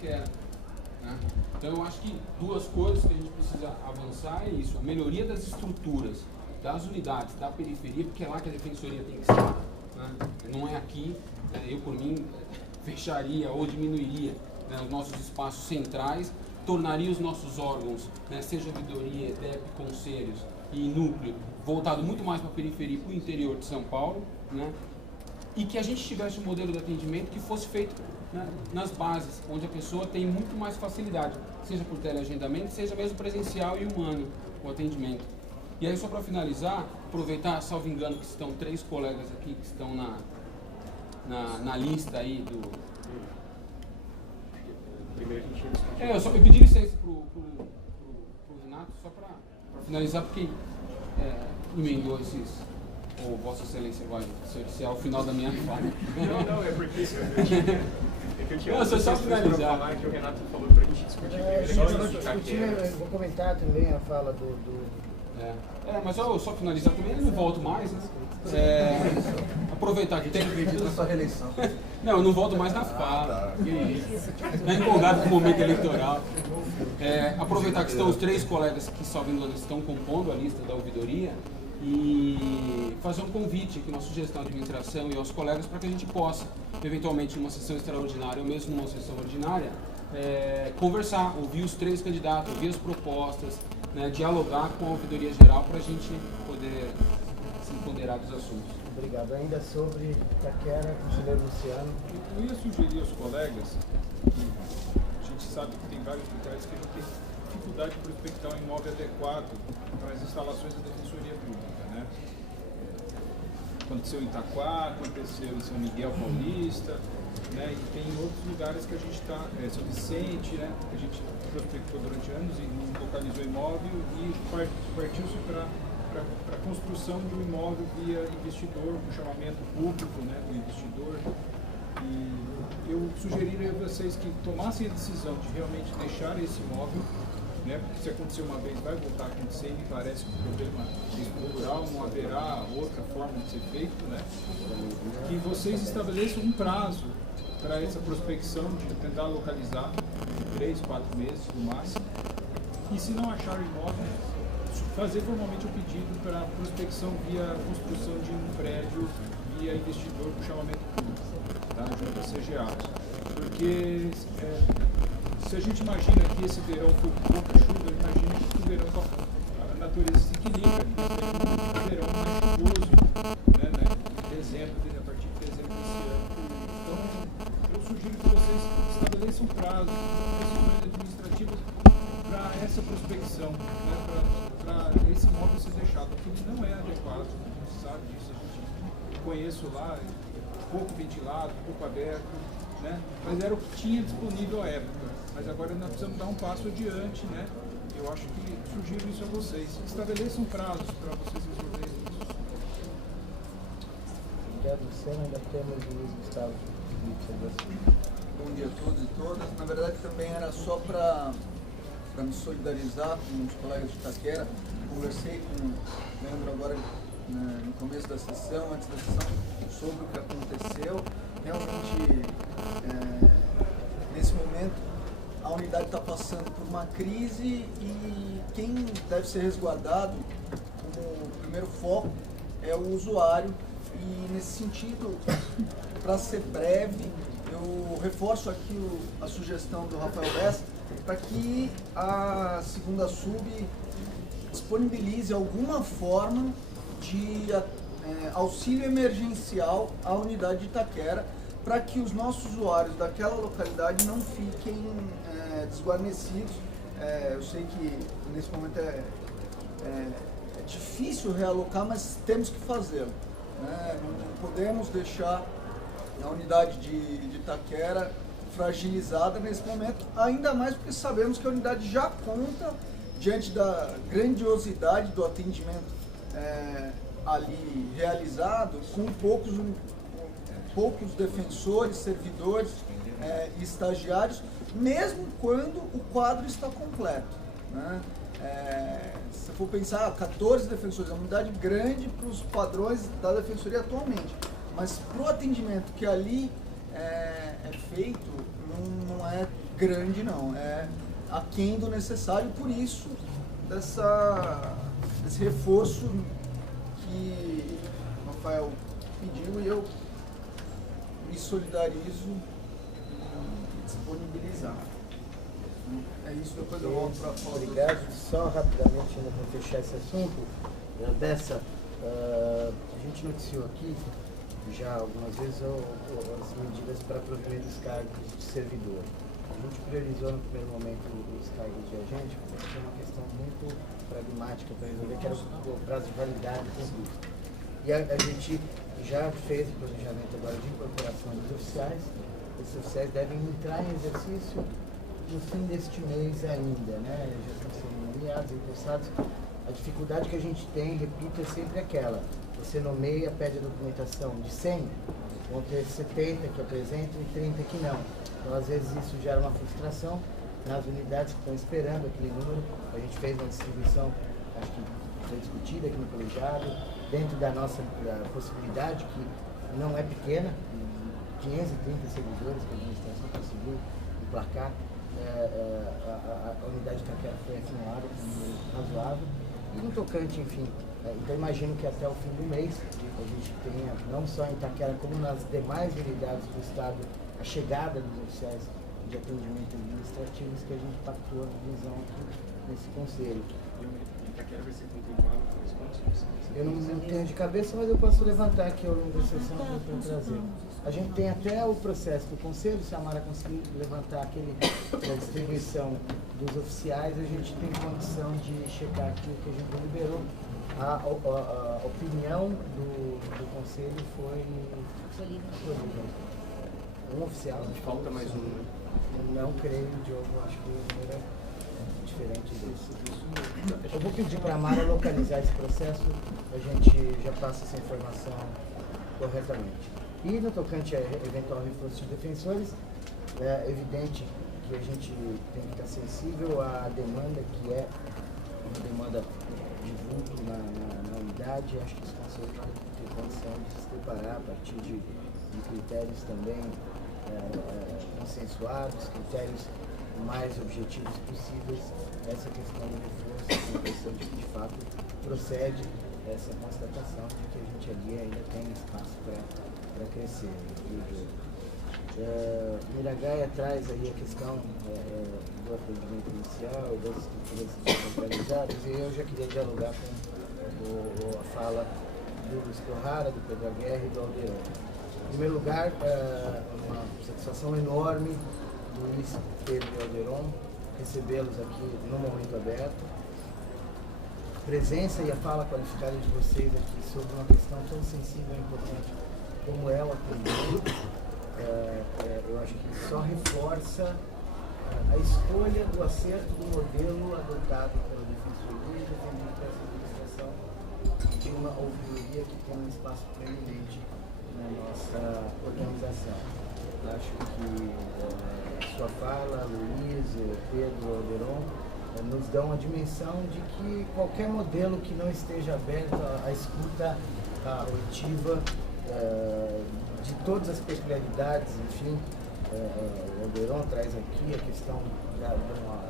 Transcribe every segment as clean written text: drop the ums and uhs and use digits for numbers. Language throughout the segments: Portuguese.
Itaquera, né? Então eu acho que duas coisas que a gente precisa avançar é isso, a melhoria das estruturas, das unidades, da periferia, porque é lá que a defensoria tem que estar, né? Não é aqui, né? Eu por mim fecharia ou diminuiria, né, os nossos espaços centrais, tornaria os nossos órgãos, né, seja ouvidoria, EDEP, conselhos e núcleo, voltado muito mais para a periferia e para o interior de São Paulo, né, e que a gente tivesse um modelo de atendimento que fosse feito, né, nas bases, onde a pessoa tem muito mais facilidade, seja por teleagendamento, seja mesmo presencial e humano o atendimento. E aí, só para finalizar, aproveitar, salvo engano, que estão 3 colegas aqui que estão na lista aí do... eu pedi licença pro Renato, só para finalizar, porque emendou esses... Ou Vossa Excelência vai ser ao final da minha fala. Não, é porque eu só finalizar. Falar que o Renato falou para a gente discutir. Eu vou comentar também a fala do... mas eu só finalizar também, eu não volto mais, né? Aproveitar que tem... Acredito na sua reeleição. Não, eu não volto mais na fala. Não é empolgado com o momento eleitoral. Aproveitar que estão os 3 colegas que, salvo engano, estão compondo a lista da ouvidoria e fazer um convite aqui, uma sugestão à administração e aos colegas para que a gente possa, eventualmente, numa sessão extraordinária ou mesmo numa sessão ordinária, conversar, ouvir os 3 candidatos, ouvir as propostas, né, dialogar com a ouvidoria geral para a gente poder se empoderar dos assuntos. Obrigado. Ainda sobre Itaquera, conselheiro Luciano. Eu ia sugerir aos colegas que a gente sabe que tem vários lugares que a gente tem dificuldade de prospectar um imóvel adequado para as instalações da Defensoria Pública, né? Aconteceu em Itaquá, aconteceu em São Miguel Paulista, né? E tem outros lugares que a gente está, São Vicente, né? Que a gente prospectou durante anos e não localizou imóvel e partiu-se para a construção de um imóvel via investidor, com chamamento público, né, do investidor. E eu sugeriria a vocês que tomassem a decisão de realmente deixar esse imóvel, né, porque se acontecer uma vez vai voltar a acontecer e me parece que o problema estrutural não haverá outra forma de ser feito, né, que vocês estabeleçam um prazo para essa prospecção, de tentar localizar em 3, 4 meses no máximo, e se não achar o imóvel, fazer formalmente o pedido para prospecção via construção de um prédio via investidor com chamamento público, tá? Junto à CGA. Porque se a gente imagina que esse verão foi pouca chuva, imagina que o verão a natureza se equilibra, um verão mais chuvoso, né, dezembro, a partir de dezembro desse ano. Então, eu sugiro que vocês estabeleçam prazo, decisões administrativas para essa prospecção, né, para esse imóvel ser deixado, porque ele não é adequado, a gente sabe disso, eu conheço lá, pouco ventilado, pouco aberto, né, mas era o que tinha disponível à época, mas agora nós precisamos dar um passo adiante, né, eu acho que sugiro isso a vocês, estabeleçam prazos para vocês resolverem isso. Obrigado, Luciano. Ainda temos o Luiz Gustavo. Bom dia a todos e todas. Na verdade, também era só para me solidarizar com os colegas de Itaquera. Conversei com o Leandro agora no começo da sessão, antes da sessão, sobre o que aconteceu. Realmente, nesse momento, a unidade está passando por uma crise e quem deve ser resguardado como primeiro foco é o usuário. E nesse sentido, para ser breve, eu reforço aqui a sugestão do Rafael Bessa para que a segunda sub disponibilize alguma forma de auxílio emergencial à unidade de Itaquera, para que os nossos usuários daquela localidade não fiquem desguarnecidos. Eu sei que nesse momento é difícil realocar, mas temos que fazê-lo. Não podemos deixar a unidade de Itaquera fragilizada nesse momento, ainda mais porque sabemos que a unidade já conta, diante da grandiosidade do atendimento ali realizado, com poucos defensores, servidores e estagiários, mesmo quando o quadro está completo, né? Se for pensar, 14 defensores, é uma unidade grande para os padrões da defensoria atualmente, mas para o atendimento que ali é feito, não é grande não, é aquém do necessário, por isso desse reforço que o Rafael pediu, e eu me solidarizo em disponibilizar. É isso, depois eu volto para a foto. Obrigado. Só rapidamente, ainda para fechar esse assunto, a gente noticiou aqui já algumas vezes as medidas para provimento dos cargos de servidor. A gente priorizou no primeiro momento os cargos de agente, porque é uma questão muito pragmática para resolver, que era o prazo de validade do concurso. E a gente já fez o planejamento agora de incorporação dos oficiais. Esses oficiais devem entrar em exercício no fim deste mês ainda, né? Já estão sendo nomeados, interessados. A dificuldade que a gente tem, repito, é sempre aquela. Você nomeia, pede a documentação de 100, vão ter 70 que apresentam e 30 que não. Então, às vezes, isso gera uma frustração nas unidades que estão esperando aquele número. A gente fez uma distribuição, acho que foi discutida aqui no colegiado, dentro da nossa possibilidade, que não é pequena, 530 servidores que a administração conseguiu emplacar. A unidade de Itaquera foi afinada com um número razoável. E no tocante, enfim, então imagino que até o fim do mês a gente tenha, não só em Itaquera, como nas demais unidades do Estado, a chegada dos oficiais de atendimento administrativos que a gente pactuou na visão aqui nesse conselho. Itaquera vai ser contemplado com os pontos? Eu não tenho de cabeça, mas eu posso levantar aqui ao longo da sessão para trazer. A gente tem até o processo do conselho, se a Mara conseguir levantar a distribuição dos oficiais, a gente tem condição de checar aqui o que a gente liberou. A opinião do conselho foi um oficial. Falta mais um, né? Não creio, Diogo, acho que o número é diferente disso. Eu vou pedir para a Mara localizar esse processo, a gente já passa essa informação corretamente. E no tocante a eventual reforço de defensores, é evidente que a gente tem que estar sensível à demanda, que é uma demanda de vulto na unidade. Acho que os conselhos vão ter condição de se preparar a partir de critérios também consensuados, critérios mais objetivos possíveis. Essa questão do reforço, a impressão de que de fato procede essa constatação de que a gente ali ainda tem espaço para crescer. Miragaia traz aí a questão do atendimento inicial, das estruturas centralizadas, e eu já queria dialogar com a fala do Luiz Corrara, do Pedro Aguirre e do Aldeirão. Em primeiro lugar, uma satisfação enorme do Luiz, Pedro e Aldeirão recebê-los aqui no Momento Aberto. A presença e a fala qualificada de vocês aqui sobre uma questão tão sensível e importante como é o atendimento, eu acho que só reforça a escolha do acerto do modelo adotado pela Defensoria e defendido por essa administração de uma ouvidoria que tem um espaço preeminente na nossa organização. Acho que sua fala, Luiz, Pedro, Alderon, nos dão a dimensão de que qualquer modelo que não esteja aberto à escuta auditiva de todas as peculiaridades, enfim, o Alderon traz aqui a questão de uma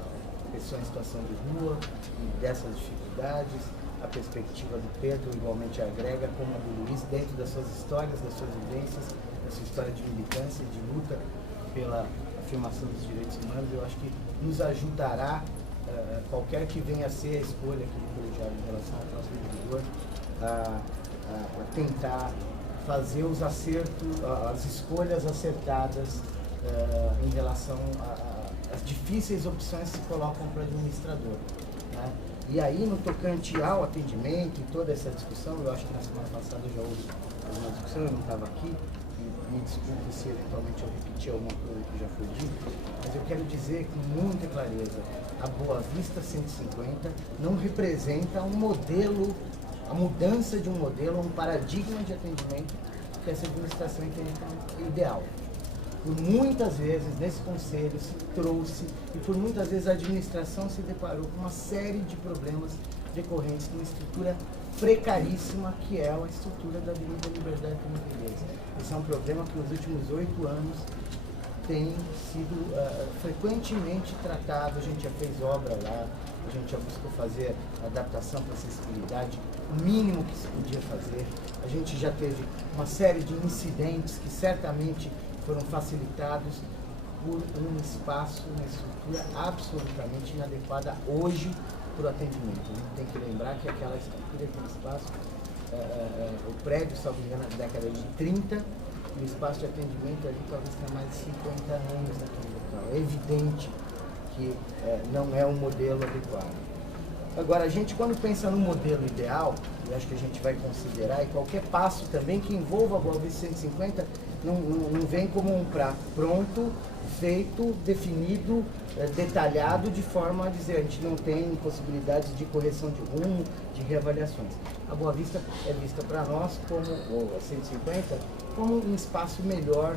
pessoa em situação de rua e dessas dificuldades. A perspectiva do Pedro igualmente agrega, como a do Luiz, dentro das suas histórias, das suas vivências, da sua história de militância, de luta pela afirmação dos direitos humanos. Eu acho que nos ajudará, qualquer que venha a ser a escolha aqui do colegiado em relação ao próximo servidor, a tentar fazer os acertos, as escolhas acertadas em relação às difíceis opções que se colocam para o administrador, né? E aí, no tocante ao atendimento e toda essa discussão, eu acho que na semana passada já houve alguma discussão, eu não estava aqui, e me desculpe se eventualmente eu repetir alguma coisa que já foi dito, mas eu quero dizer com muita clareza, a Boa Vista 150 não representa um modelo, a mudança de um modelo, um paradigma de atendimento que essa administração entende como ideal. Por muitas vezes, nesse conselho, se trouxe, e por muitas vezes a administração se deparou com uma série de problemas decorrentes de uma estrutura precaríssima, que é a estrutura da Avenida Liberdade Comunitária. Esse é um problema que nos últimos 8 anos tem sido frequentemente tratado. A gente já fez obra lá, a gente já buscou fazer adaptação para acessibilidade, o mínimo que se podia fazer. A gente já teve uma série de incidentes que certamente foram facilitados por um espaço, uma estrutura absolutamente inadequada hoje para o atendimento. A gente tem que lembrar que aquela estrutura, aquele espaço, o prédio, salvo engano, na década de 30, e o espaço de atendimento ali talvez tenha mais de 50 anos naquele local. É evidente que não é um modelo adequado. Agora, a gente, quando pensa no modelo ideal, e acho que a gente vai considerar, e qualquer passo também que envolva a Boa Vista 150, não vem como um prato pronto, feito, definido, detalhado, de forma a dizer, a gente não tem possibilidades de correção de rumo, de reavaliações. A Boa Vista é vista para nós, como a 150, como um espaço melhor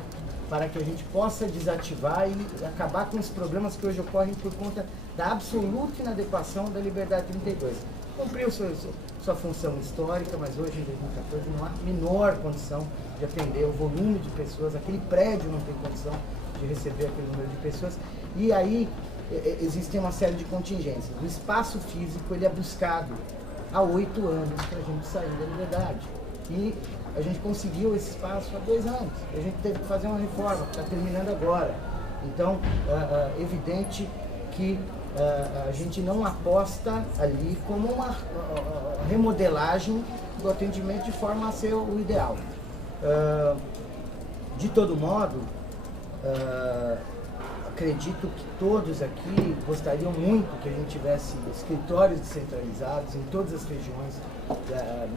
para que a gente possa desativar e acabar com os problemas que hoje ocorrem por conta da absoluta inadequação da Liberdade 32. Cumpriu sua função histórica, mas hoje, em 2014, não há a menor condição de atender o volume de pessoas, aquele prédio não tem condição de receber aquele número de pessoas, e aí existem uma série de contingências. O espaço físico ele é buscado há 8 anos para a gente sair da Liberdade, e a gente conseguiu esse espaço há 2 anos, a gente teve que fazer uma reforma, está terminando agora. Então, evidente que a gente não aposta ali como uma remodelagem do atendimento de forma a ser o ideal. De todo modo, acredito que todos aqui gostariam muito que a gente tivesse escritórios descentralizados em todas as regiões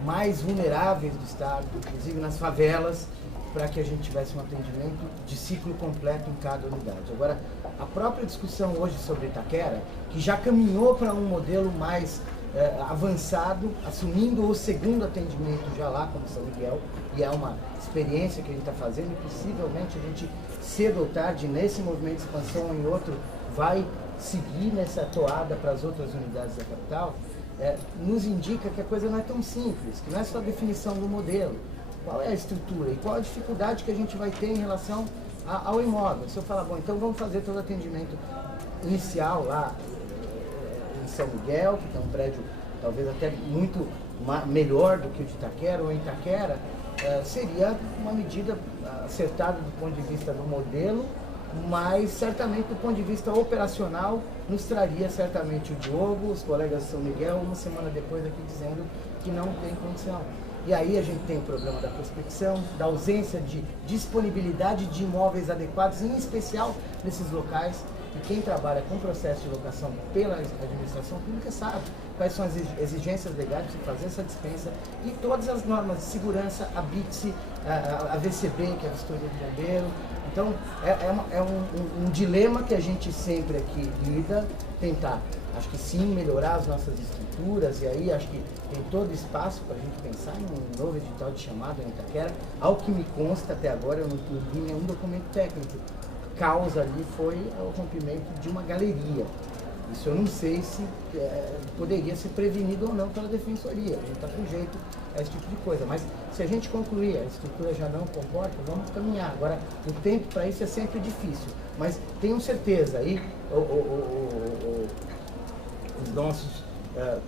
mais vulneráveis do estado, inclusive nas favelas, para que a gente tivesse um atendimento de ciclo completo em cada unidade. Agora, a própria discussão hoje sobre Itaquera, que já caminhou para um modelo mais avançado, assumindo o segundo atendimento já lá como São Miguel, e é uma experiência que a gente está fazendo, e possivelmente a gente, cedo ou tarde, nesse movimento de expansão ou em outro, vai seguir nessa toada para as outras unidades da capital, nos indica que a coisa não é tão simples, que não é só a definição do modelo, qual é a estrutura e qual a dificuldade que a gente vai ter em relação ao imóvel. Se eu falar, bom, então vamos fazer todo o atendimento inicial lá em São Miguel, que tem um prédio talvez até muito melhor do que o de Itaquera ou em Itaquera, seria uma medida acertada do ponto de vista do modelo, mas certamente do ponto de vista operacional nos traria certamente o Diogo, os colegas de São Miguel, uma semana depois aqui dizendo que não tem condição. E aí a gente tem o problema da prospecção, da ausência de disponibilidade de imóveis adequados, em especial nesses locais. E quem trabalha com processo de locação pela administração pública sabe quais são as exigências legais de fazer essa dispensa e todas as normas de segurança, a BITSE, a VCB, que é a Vistoria do Bombeiro. Então, é um dilema que a gente sempre aqui lida, tentar, acho que sim, melhorar as nossas estruturas, e aí acho que tem todo espaço para a gente pensar em um novo edital de chamada em Itaquera. Ao que me consta até agora, eu não vi nenhum documento técnico. Causa ali foi o rompimento de uma galeria. Isso eu não sei se poderia ser prevenido ou não pela defensoria. A gente está sujeito a esse tipo de coisa. Mas se a gente concluir, a estrutura já não comporta, vamos caminhar. Agora, o tempo para isso é sempre difícil. Mas tenham certeza, aí os nossos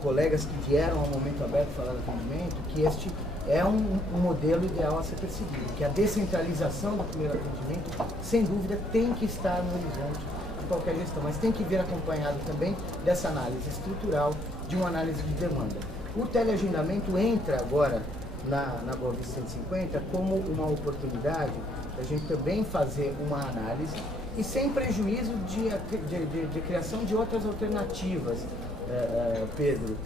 colegas que vieram ao Momento Aberto falar do atendimento, que este é um modelo ideal a ser perseguido, que a descentralização do primeiro atendimento, sem dúvida, tem que estar no horizonte de qualquer gestão, mas tem que vir acompanhado também dessa análise estrutural, de uma análise de demanda. O teleagendamento entra agora na Boa Vista 150 como uma oportunidade da gente também fazer uma análise e sem prejuízo de criação de outras alternativas, Pedro.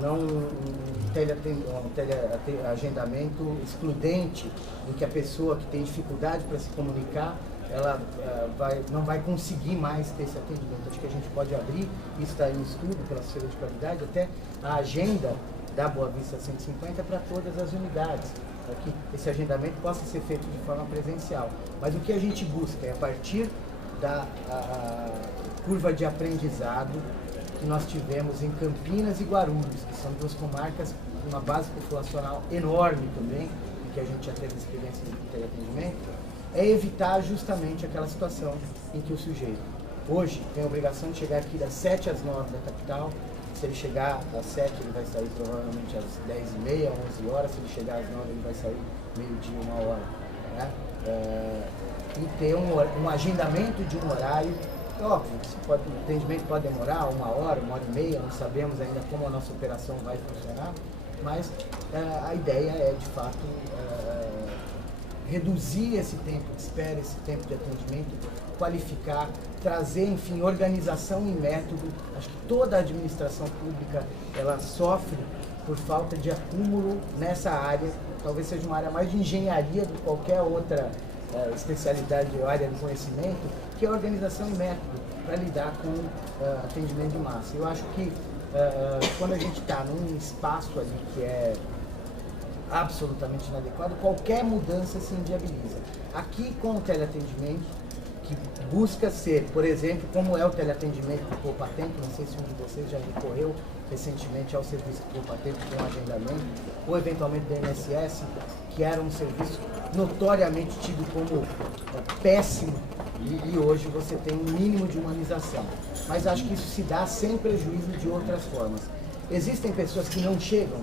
Não um teleagendamento excludente, em que a pessoa que tem dificuldade para se comunicar, ela não vai conseguir mais ter esse atendimento. Acho que a gente pode abrir, isso está em estudo pela Assessoria de Qualidade, até a agenda da Boa Vista 150 para todas as unidades, para que esse agendamento possa ser feito de forma presencial. Mas o que a gente busca é, a partir da curva de aprendizado que nós tivemos em Campinas e Guarulhos, que são 2 comarcas com uma base populacional enorme também, em que a gente já teve experiência de teleatendimento, é evitar justamente aquela situação em que o sujeito hoje tem a obrigação de chegar aqui das 7 às 9 da capital. Se ele chegar às 7, ele vai sair provavelmente às 10h30, 11 horas. Se ele chegar às 9, ele vai sair meio-dia, 1 hora. Né? E ter um agendamento de um horário. Óbvio, o atendimento pode demorar 1 hora, 1h30, não sabemos ainda como a nossa operação vai funcionar, mas a ideia é, de fato, reduzir esse tempo de espera, esse tempo de atendimento, qualificar, trazer, enfim, organização e método. Acho que toda a administração pública, ela sofre por falta de acúmulo nessa área. Talvez seja uma área mais de engenharia do que qualquer outra especialidade ou área de conhecimento, que é a organização e método para lidar com atendimento de massa. Eu acho que quando a gente está num espaço ali que é absolutamente inadequado, qualquer mudança se inviabiliza. Aqui, com o teleatendimento, que busca ser, por exemplo, como é o teleatendimento do Poupa Tempo, não sei se um de vocês já recorreu recentemente ao serviço do Poupa Tempo com agendamento, ou eventualmente do INSS, que era um serviço notoriamente tido como péssimo, e hoje você tem um mínimo de humanização. Mas acho que isso se dá sem prejuízo de outras formas. Existem pessoas que não chegam?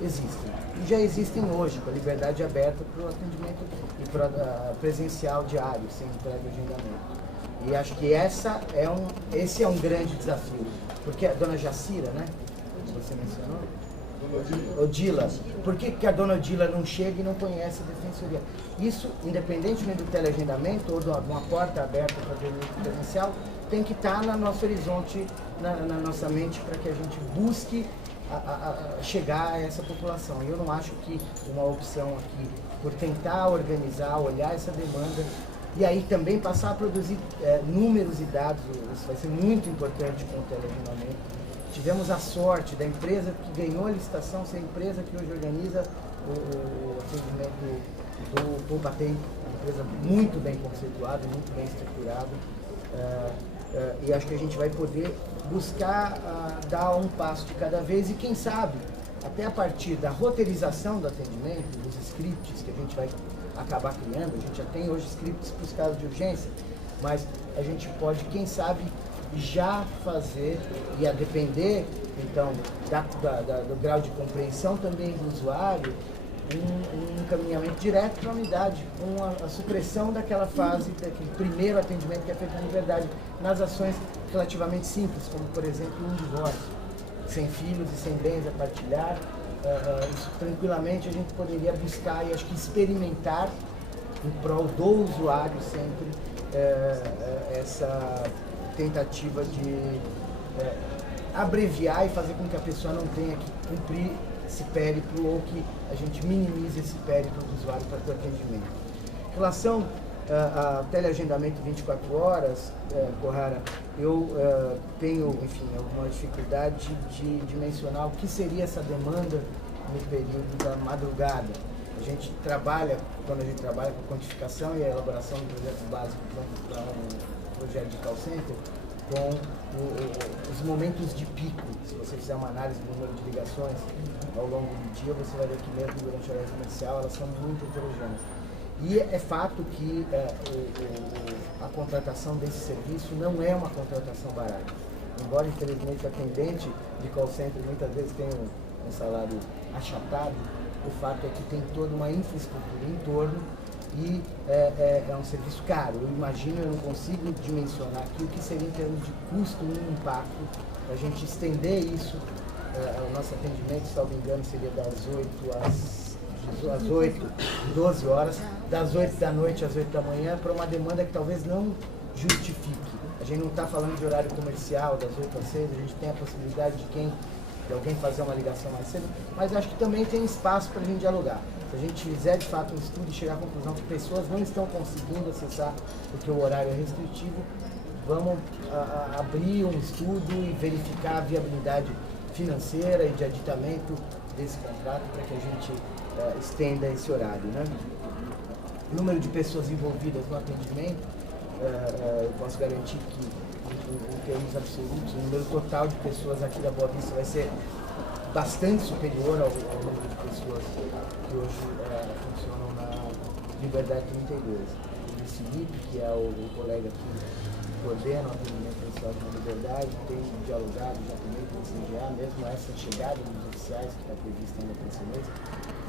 Existem. E já existem hoje, com a liberdade aberta para o atendimento e para presencial diário, sem entrega de agendamento. E acho que esse é um grande desafio. Porque a dona Jacira, né? Você mencionou? Odila. Por que a dona Odila não chega e não conhece a defensoria? Isso, independentemente do teleagendamento ou de uma porta aberta para o atendimento presencial, tem que estar no nosso horizonte, na nossa mente, para que a gente busque chegar a essa população. E eu não acho que uma opção aqui, por tentar organizar, olhar essa demanda, e aí também passar a produzir números e dados, isso vai ser muito importante com o teleagendamento. Tivemos a sorte da empresa que ganhou a licitação ser a empresa que hoje organiza o atendimento do Poupa Tempo, uma empresa muito bem conceituada, muito bem estruturada, e acho que a gente vai poder buscar dar um passo de cada vez e quem sabe, até a partir da roteirização do atendimento, dos scripts que a gente vai acabar criando, a gente já tem hoje scripts para os casos de urgência, mas a gente pode, quem sabe, já fazer, e a depender, então, do grau de compreensão também do usuário, um encaminhamento direto para a unidade, com a supressão daquela fase, daquele primeiro atendimento que é feito na liberdade, nas ações relativamente simples, como, por exemplo, um divórcio, sem filhos e sem bens a partilhar. Isso tranquilamente a gente poderia buscar e acho que experimentar em prol do usuário sempre essa tentativa de abreviar e fazer com que a pessoa não tenha que cumprir esse périplo ou que a gente minimize esse périplo do usuário para o atendimento. Em relação ao teleagendamento 24 horas, Corrara, eu tenho, enfim, alguma dificuldade de mencionar o que seria essa demanda no período da madrugada. A gente trabalha, quando a gente trabalha com quantificação e a elaboração do projeto básico para um projeto de call center, com os momentos de pico. Se você fizer uma análise do número de ligações ao longo do dia, você vai ver que mesmo durante o horário comercial elas são muito heterogêneas. E é fato que a contratação desse serviço não é uma contratação barata. Embora, infelizmente, o atendente de call center muitas vezes tenha um salário achatado, o fato é que tem toda uma infraestrutura em torno e é um serviço caro. Eu imagino, eu não consigo dimensionar aqui o que seria em termos de custo e impacto para a gente estender isso. O nosso atendimento, se não me engano, seria das 8 às 12 horas, das 8 da noite às 8 da manhã, para uma demanda que talvez não justifique. A gente não está falando de horário comercial, das 8 às 6, a gente tem a possibilidade de alguém fazer uma ligação mais cedo, mas acho que também tem espaço para a gente dialogar. Se a gente fizer de fato um estudo e chegar à conclusão que pessoas não estão conseguindo acessar porque o horário é restritivo, vamos abrir um estudo e verificar a viabilidade financeira e de aditamento desse contrato para que a gente estenda esse horário, né? O número de pessoas envolvidas no atendimento, eu posso garantir que, em termos absolutos, o número total de pessoas aqui da Boa Vista vai ser bastante superior ao número de pessoas que hoje funcionam na Liberdade 32. Felipe, que é o colega que coordena o atendimento policial de liberdade, tem dialogado já também com o CGA, mesmo essa chegada dos oficiais que está prevista ainda para esse mês,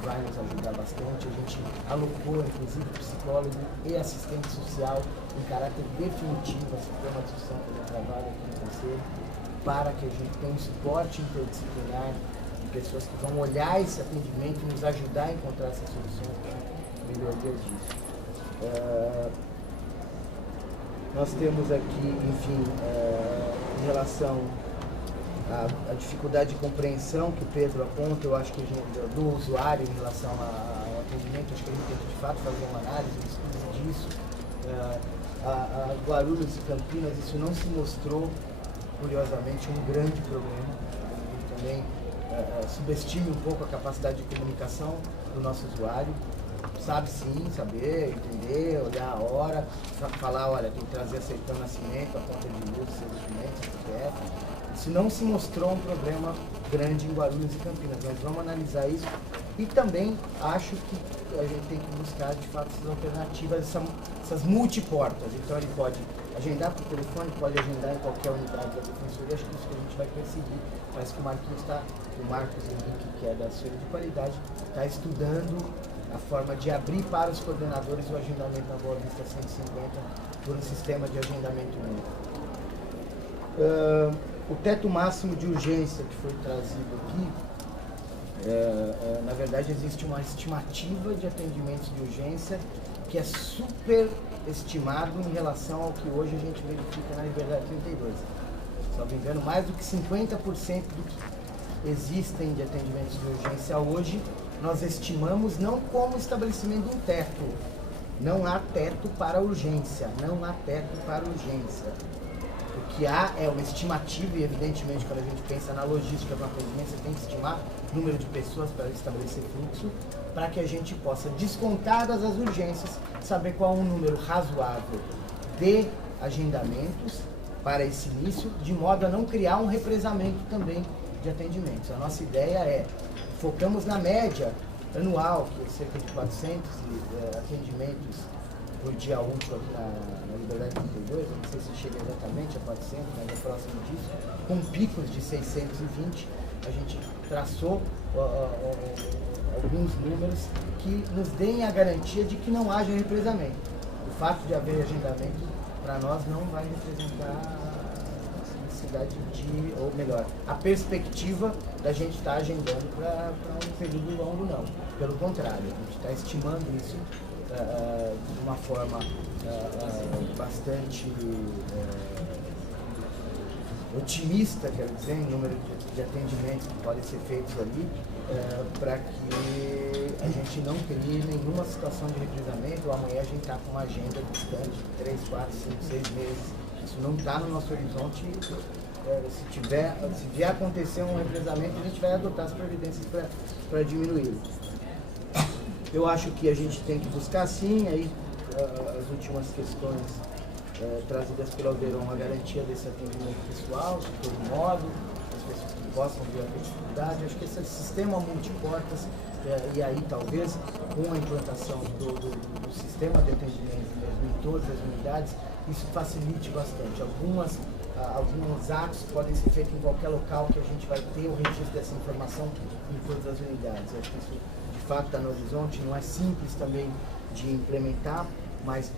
vai nos ajudar bastante. A gente alocou, inclusive, psicólogo e assistente social em caráter definitivo, assim, foi uma discussão que foi travada aqui no Conselho, para que a gente tenha um suporte interdisciplinar de pessoas que vão olhar esse atendimento e nos ajudar a encontrar essa solução para melhoria disso. Nós temos aqui, enfim, em relação à dificuldade de compreensão que o Pedro aponta, eu acho que do usuário em relação ao atendimento, acho que a gente tem que de fato fazer uma análise, um estudo disso. A Guarulhos e Campinas, isso não se mostrou, curiosamente, um grande problema. A gente também subestima um pouco a capacidade de comunicação do nosso usuário. Sabe sim, saber, entender, olhar a hora, falar, olha, tem que trazer certidão de nascimento, a conta de luz, seus documentos, CPF. Isso não se mostrou um problema grande em Guarulhos e Campinas. Nós vamos analisar isso e também acho que a gente tem que buscar, de fato, essas alternativas, essas multiportas. Então ele pode agendar por telefone, pode agendar em qualquer unidade da Defensoria. Acho que isso que a gente vai perseguir. Parece que o Marcos Henrique, que é da assessoria de qualidade, está estudando a forma de abrir para os coordenadores o agendamento na Boa Vista 150 por um sistema de agendamento único. O teto máximo de urgência que foi trazido aqui, na verdade existe uma estimativa de atendimentos de urgência que é super estimado em relação ao que hoje a gente verifica na Liberdade 32. Se não me engano, mais do que 50% do que existem de atendimentos de urgência hoje, nós estimamos não como estabelecimento de um teto. Não há teto para urgência, não há teto para urgência. O que há é uma estimativa, e evidentemente quando a gente pensa na logística do atendimento, você tem que estimar o número de pessoas para estabelecer fluxo, para que a gente possa, descontadas as urgências, saber qual é um número razoável de agendamentos para esse início, de modo a não criar um represamento também de atendimentos. A nossa ideia é, focamos na média anual, que é cerca de 400 atendimentos por dia útil aqui na Liberdade 32, não sei se chega exatamente a 400, mas é próximo disso, com picos de 620, a gente traçou alguns números que nos deem a garantia de que não haja represamento. O fato de haver agendamento, para nós, não vai representar a necessidade de, ou melhor, a perspectiva da gente estar agendando para um período longo, não. Pelo contrário, a gente está estimando isso de uma forma bastante otimista, quero dizer, em número de atendimentos que podem ser feitos ali, para que a gente não crie nenhuma situação de represamento. Amanhã a gente está com uma agenda distante de 3, 4, 5, 6 meses. Isso não está no nosso horizonte. Se vier acontecer um represamento, a gente vai adotar as providências para diminuí-lo. Eu acho que a gente tem que buscar, sim, aí, as últimas questões trazidas pelo Alderon, a garantia desse atendimento pessoal, de todo modo, as pessoas que possam vir a ter dificuldade. Acho que esse sistema multiportas, e aí talvez com a implantação do sistema de atendimento mesmo em todas as unidades, isso facilite bastante. Alguns atos podem ser feitos em qualquer local que a gente vai ter o registro dessa informação em todas as unidades. Acho que isso de fato está no horizonte, não é simples também de implementar, mas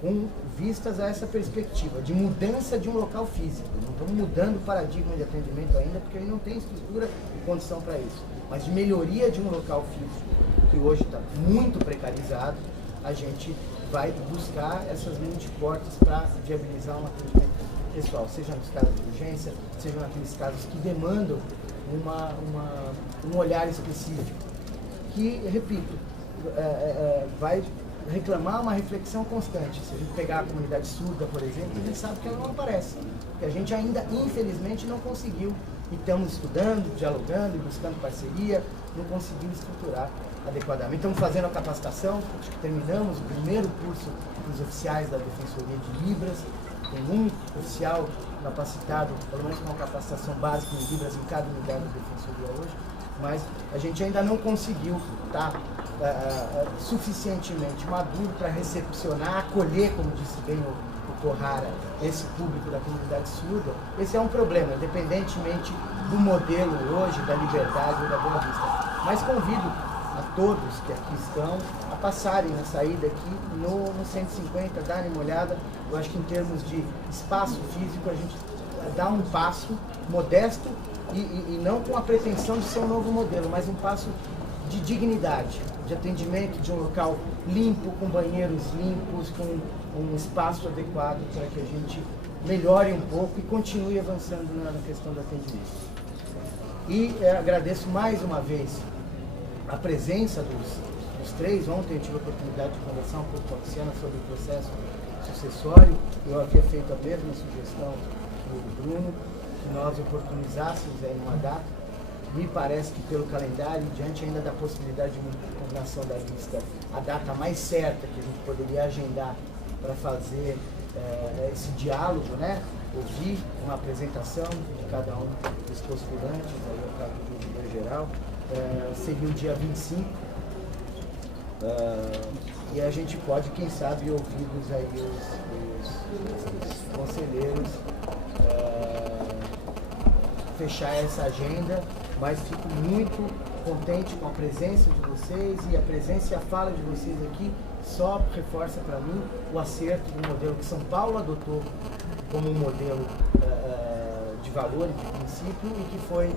com vistas a essa perspectiva de mudança de um local físico. Não estamos mudando o paradigma de atendimento ainda, porque ele não tem estrutura e condição para isso, mas de melhoria de um local físico que hoje está muito precarizado, a gente vai buscar essas multiportas para viabilizar um atendimento pessoal, seja nos casos de urgência, seja naqueles casos que demandam um olhar específico, que, repito, vai reclamar uma reflexão constante. Se a gente pegar a comunidade surda, por exemplo, a gente sabe que ela não aparece, porque a gente ainda, infelizmente, não conseguiu, e estamos estudando, dialogando e buscando parceria, não conseguiu estruturar adequadamente. Estamos fazendo a capacitação, acho que terminamos o primeiro curso dos oficiais da Defensoria de Libras. Tem um oficial capacitado, pelo menos com uma capacitação básica em Libras em cada unidade da Defensoria hoje, mas a gente ainda não conseguiu estar suficientemente maduro para recepcionar, acolher, como disse bem o Torrara, esse público da comunidade surda. Esse é um problema, independentemente do modelo hoje, da Liberdade ou da Boa Vista. Mas convido a todos que aqui estão a passarem na saída aqui no 150, darem uma olhada. Eu acho que em termos de espaço físico a gente dá um passo modesto e não com a pretensão de ser um novo modelo, mas um passo de dignidade, de atendimento, de um local limpo, com banheiros limpos, com um espaço adequado para que a gente melhore um pouco e continue avançando na questão do atendimento. E agradeço mais uma vez a presença dos três. Ontem eu tive a oportunidade de conversar um pouco com a Luciana sobre o processo sucessório. Eu havia feito a mesma sugestão do Bruno, que nós oportunizássemos aí numa data. Me parece que pelo calendário, diante ainda da possibilidade de impugnação da lista, a data mais certa que a gente poderia agendar para fazer esse diálogo, né? Ouvir uma apresentação de cada um dos postulantes, aí ao caso do juiz geral, seria o dia 25. E a gente pode, quem sabe, ouvir aí os conselheiros, fechar essa agenda, mas fico muito contente com a presença de vocês, e a presença e a fala de vocês aqui só reforça para mim o acerto do modelo que São Paulo adotou como um modelo de valor e de princípio, e que foi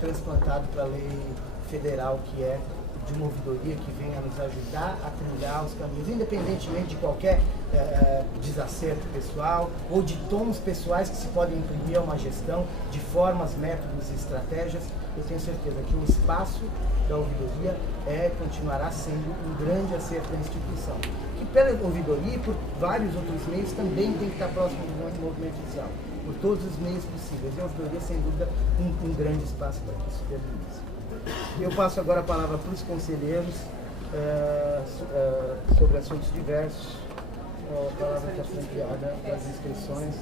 transplantado para a lei federal, que é de uma ouvidoria que venha nos ajudar a trilhar os caminhos, independentemente de qualquer desacerto pessoal ou de tons pessoais que se podem imprimir a uma gestão, de formas, métodos e estratégias. Eu tenho certeza que o espaço da ouvidoria continuará sendo um grande acerto da instituição, que pela ouvidoria e por vários outros meios também tem que estar próximo do movimento social, por todos os meios possíveis. E a ouvidoria, sem dúvida, um grande espaço para que isso realize. Eu passo agora a palavra para os conselheiros sobre assuntos diversos. A palavra está franqueada das inscrições.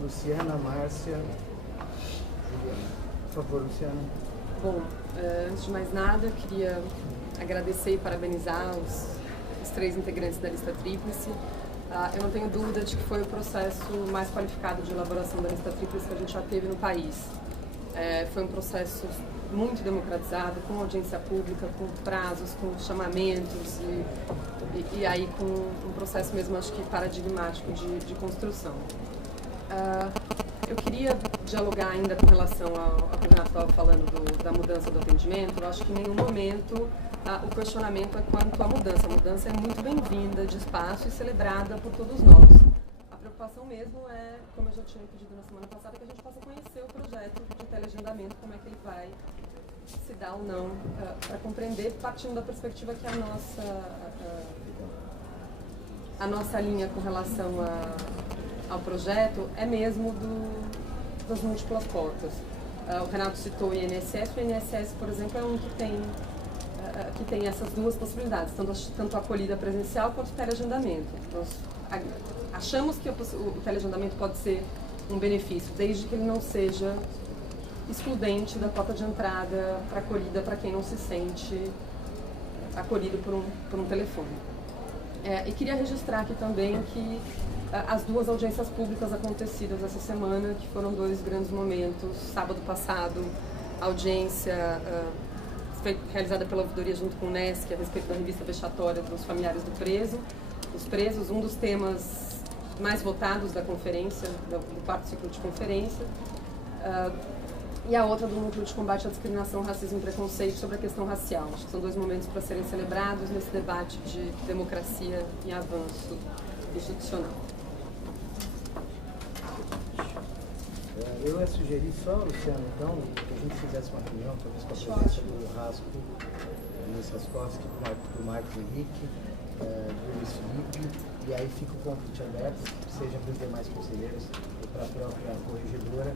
Luciana, Márcia, Juliana. Por favor, Luciana. Bom, antes de mais nada, eu queria agradecer e parabenizar os três integrantes da lista tríplice. Eu não tenho dúvida de que foi o processo mais qualificado de elaboração da lista tríplice que a gente já teve no país. Foi um processo muito democratizado, com audiência pública, com prazos, com chamamentos e aí com um processo mesmo, acho que paradigmático de construção. Eu queria dialogar ainda com relação ao que o Renato estava falando da mudança do atendimento. Eu acho que em nenhum momento o questionamento é quanto à mudança. A mudança é muito bem-vinda de espaço e celebrada por todos nós. A preocupação mesmo é, como eu já tinha pedido na semana passada, que a gente possa conhecer o projeto de teleagendamento, como é que ele vai se dar ou não, para compreender, partindo da perspectiva que a nossa linha com relação ao projeto é mesmo das múltiplas portas. O Renato citou o INSS. O INSS, por exemplo, é um que tem essas duas possibilidades, tanto a acolhida presencial quanto o teleagendamento. Nós achamos que o teleagendamento pode ser um benefício, desde que ele não seja excludente da cota de entrada para acolhida para quem não se sente acolhido por um telefone. E queria registrar aqui também que as duas audiências públicas acontecidas essa semana, que foram dois grandes momentos. Sábado passado, a audiência foi realizada pela ouvidoria junto com o NESC a respeito da revista vexatória dos familiares dos presos, um dos temas mais votados da conferência, do quarto ciclo de conferência, e a outra do Núcleo de Combate à Discriminação, Racismo e Preconceito sobre a questão racial. Acho que são dois momentos para serem celebrados nesse debate de democracia e avanço institucional. Eu ia sugerir só, Luciano, então, que a gente fizesse uma reunião, talvez com a presença do Rasco, Luiz Raskovski, do Marcos Henrique, do Luiz Felipe, e aí fica o convite aberto, seja para os demais conselheiros ou para a própria corregedora,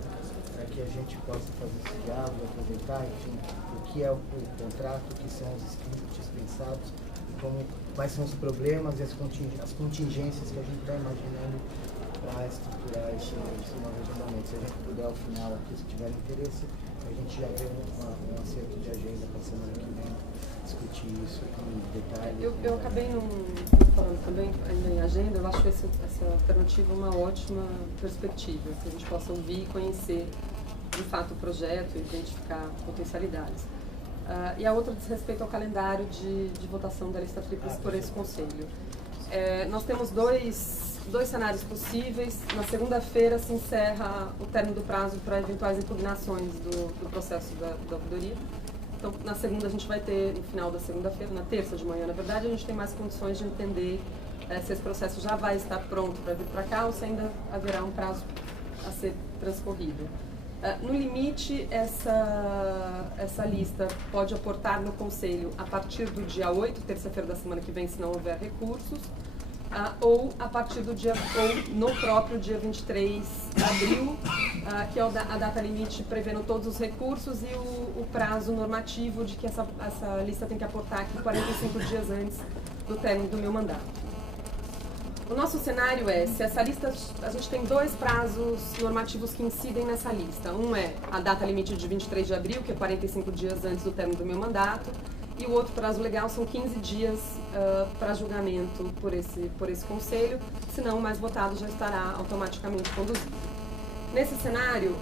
para que a gente possa fazer esse diálogo, apresentar, enfim, o que é o contrato, o que são os scripts pensados, quais são os problemas e as contingências que a gente está imaginando para estruturar esse novo agendamento. Se a gente puder, ao final, aqui, se tiver interesse, a gente já vê um acerto de agenda para a semana que vem, discutir isso com detalhes. Eu acabei não falando também ainda em agenda, eu acho essa alternativa uma ótima perspectiva, que a gente possa ouvir e conhecer de fato o projeto e identificar potencialidades. E a outra diz respeito ao calendário de votação da lista tríplice por esse Conselho. Nós temos dois cenários possíveis. Na segunda-feira se encerra o término do prazo para eventuais impugnações do processo da ouvidoria. Então, na segunda a gente vai ter, no final da segunda-feira, na terça de manhã, na verdade, a gente tem mais condições de entender se esse processo já vai estar pronto para vir para cá ou se ainda haverá um prazo a ser transcorrido. No limite, essa lista pode aportar no Conselho a partir do dia 8, terça-feira da semana que vem, se não houver recursos, ou a partir do dia, ou no próprio dia 23 de abril, que é a data limite prevendo todos os recursos e o prazo normativo de que essa lista tem que aportar aqui 45 dias antes do término do meu mandato. O nosso cenário se essa lista, a gente tem dois prazos normativos que incidem nessa lista. Um é a data limite de 23 de abril, que é 45 dias antes do término do meu mandato, e o outro prazo legal são 15 dias para julgamento por esse Conselho, senão o mais votado já estará automaticamente conduzido. Nesse cenário,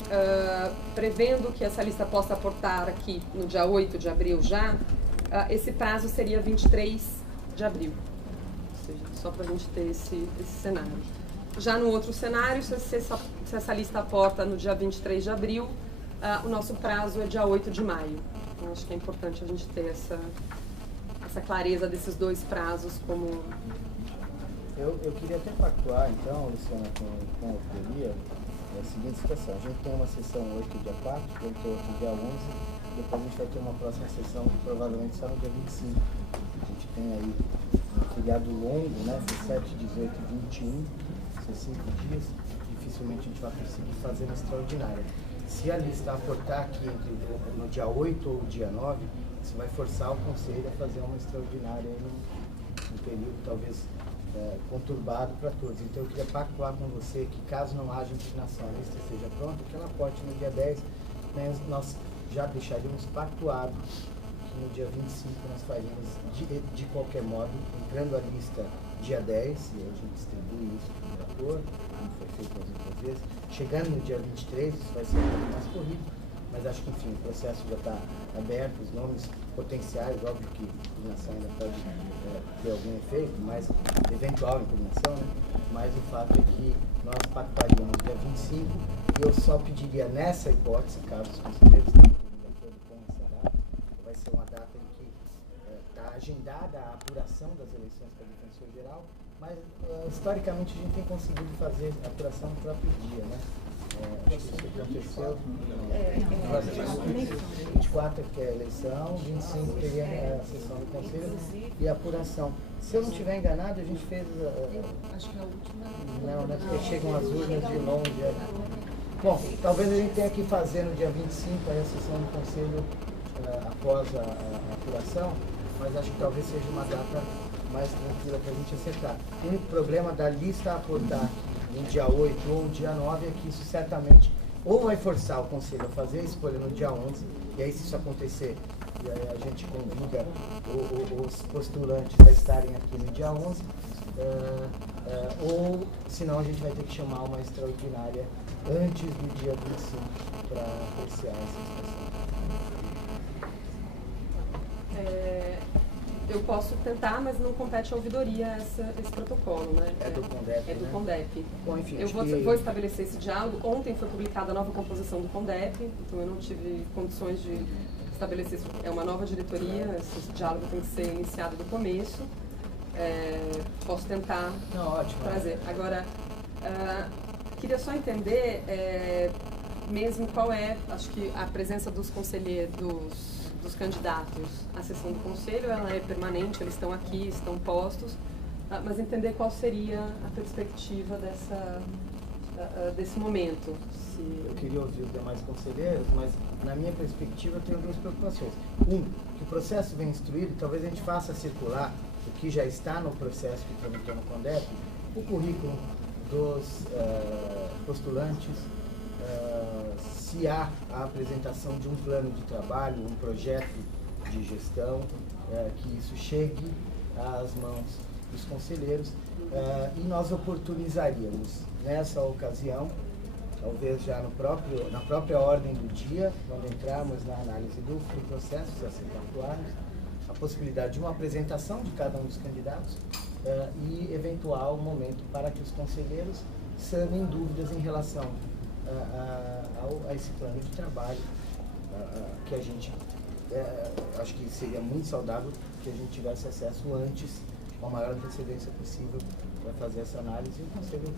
prevendo que essa lista possa aportar aqui no dia 8 de abril já, esse prazo seria 23 de abril. Só para a gente ter esse cenário. Já no outro cenário, se essa lista aporta no dia 23 de abril, o nosso prazo é dia 8 de maio. Então, acho que é importante a gente ter essa clareza desses dois prazos como... Eu queria até pactuar, então, Luciana, com a ouvidoria, a seguinte situação. A gente tem uma sessão hoje, dia 4, vai ter outra dia 11, depois a gente vai ter uma próxima sessão, que provavelmente só no dia 25. A gente tem aí um feriado longo, né? 17, 18 e 21, são 5 dias, dificilmente a gente vai conseguir fazer uma extraordinária. Se a lista aportar aqui no dia 8 ou dia 9, isso vai forçar o Conselho a fazer uma extraordinária num período talvez conturbado para todos. Então eu queria pactuar com você que caso não haja impugnação, a lista esteja pronta, que ela aporte no dia 10, né, nós já deixaríamos pactuado que no dia 25 nós faríamos de qualquer modo, entrando a lista dia 10, e a gente distribui isso para o relator, como foi feito as outras vezes, chegando no dia 23, isso vai ser um pouco mais corrido, mas acho que enfim, o processo já está aberto, os nomes potenciais, óbvio que a impugnação ainda pode ter algum efeito, mas eventual impugnação, né? Mas o fato é que nós pactuaríamos dia 25 e eu só pediria nessa hipótese, caso os conselheiros tenham de acordo com essa data, vai ser uma data em que está agendada a apuração das eleições para defensor geral, mas historicamente a gente tem conseguido fazer a apuração no próprio dia, né? Acho que isso aconteceu. 24 que é a eleição, 25 teria a sessão do Conselho e a apuração. Se eu não estiver enganado, a gente fez. Acho que é a última. Não, né? Porque chegam as urnas de longe. Bom, talvez a gente tenha que fazer no dia 25 a sessão do Conselho após a apuração, mas acho que talvez seja uma data mais tranquila para a gente acertar. O único problema da lista aportar no dia 8 ou dia 9 é que isso certamente ou vai forçar o Conselho a fazer a escolha no dia 11, e aí se isso acontecer, e aí a gente convida os postulantes a estarem aqui no dia 11, ou senão a gente vai ter que chamar uma extraordinária antes do dia 25 para apreciar essa situação. Eu posso tentar, mas não compete à ouvidoria esse protocolo, né? É do CONDEP, É do né? CONDEP. Bom, enfim, eu vou estabelecer esse diálogo. Ontem foi publicada a nova composição do CONDEP, então eu não tive condições de estabelecer isso. É uma nova diretoria, esse diálogo tem que ser iniciado do começo. Posso tentar trazer. Agora, queria só entender mesmo qual é, acho que a presença dos conselheiros, dos candidatos à sessão do Conselho, ela é permanente, eles estão aqui, estão postos, mas entender qual seria a perspectiva desse momento. Eu queria ouvir os demais conselheiros, mas na minha perspectiva eu tenho duas preocupações. Que o processo vem instruído, talvez a gente faça circular o que já está no processo que tramitou no CONDEP, o currículo dos postulantes, se iniciar a apresentação de um plano de trabalho, um projeto de gestão, que isso chegue às mãos dos conselheiros, e nós oportunizaríamos nessa ocasião, talvez já na própria ordem do dia, quando entrarmos na análise do processo a ser atuado, a possibilidade de uma apresentação de cada um dos candidatos e eventual momento para que os conselheiros sanem dúvidas em relação a esse plano de trabalho, que a gente acho que seria muito saudável que a gente tivesse acesso antes, com a maior antecedência possível, para fazer essa análise e o conselho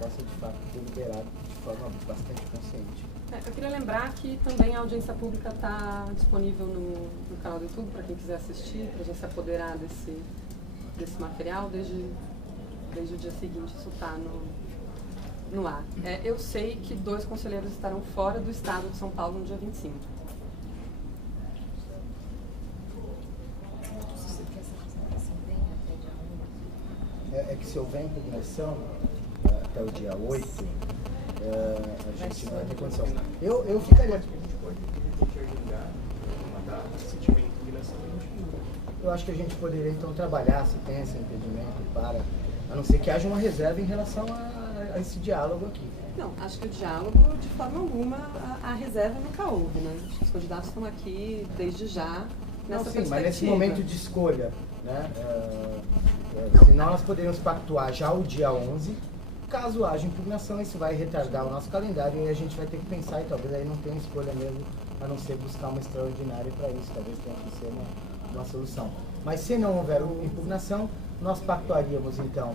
possa de fato deliberar de forma bastante consciente. Eu queria lembrar que também a audiência pública está disponível no canal do YouTube para quem quiser assistir, para já se apoderar desse material desde o dia seguinte. Isso está no ar. Eu sei que 2 conselheiros estarão fora do estado de São Paulo no dia 25. É que se houver impugnação até o dia 8, a gente vai ter condição. Eu ficaria... A gente pode agendar uma data, se tiver impugnação, a gente muda. Eu acho que a gente poderia então trabalhar, se tem esse impedimento, a não ser que haja uma reserva em relação a esse diálogo aqui. Não, acho que o diálogo, de forma alguma, a reserva nunca houve, né? Acho que os candidatos estão aqui desde já nessa perspectiva. Mas nesse momento de escolha, né? Se nós poderíamos pactuar já o dia 11, caso haja impugnação, isso vai retardar o nosso calendário e a gente vai ter que pensar, e talvez aí não tenha escolha mesmo, a não ser buscar uma extraordinária para isso, talvez tenha que ser uma solução. Mas se não houver impugnação, nós pactuaríamos então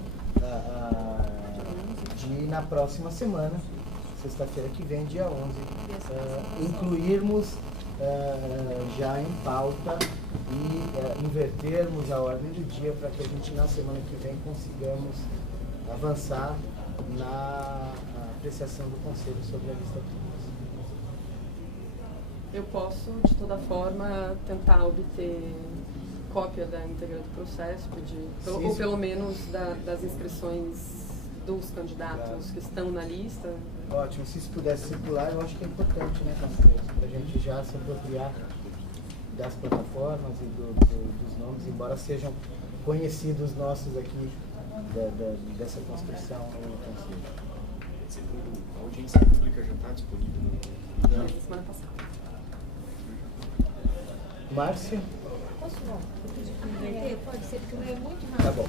de na próxima semana, sexta-feira que vem, dia 11, incluirmos já em pauta e invertermos a ordem do dia para que a gente na semana que vem consigamos avançar na apreciação do Conselho sobre a lista pública. Eu posso, de toda forma, tentar obter cópia da íntegra do processo, ou pelo menos das inscrições dos candidatos que estão na lista. Ótimo, se isso pudesse circular, eu acho que é importante, né, Conselho, para a gente já se apropriar das plataformas e dos nomes, embora sejam conhecidos nossos aqui dessa construção no Conselho. A audiência pública já está disponível no... Semana passada. Márcia? Posso pedir para inverter? Pode ser, porque o meu é muito rápido. Tá bom.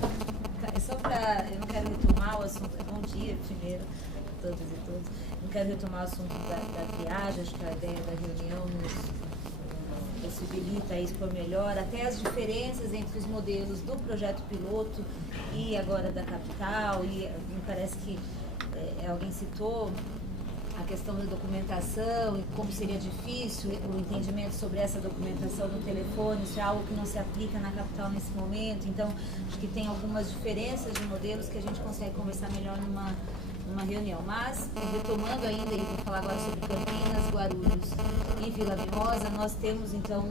É só para... Eu não quero retomar o assunto... Bom dia, primeiro, a todas e todos. Não quero retomar o assunto da triagem, acho que a ideia da reunião nos possibilita expor melhor até as diferenças entre os modelos do projeto piloto e agora da capital, e me parece que alguém citou a questão da documentação e como seria difícil o entendimento sobre essa documentação no telefone, isso é algo que não se aplica na capital nesse momento, então acho que tem algumas diferenças de modelos que a gente consegue conversar melhor numa reunião. Mas, retomando ainda, e vou falar agora sobre Campinas, Guarulhos e Vila Mimosa, nós temos então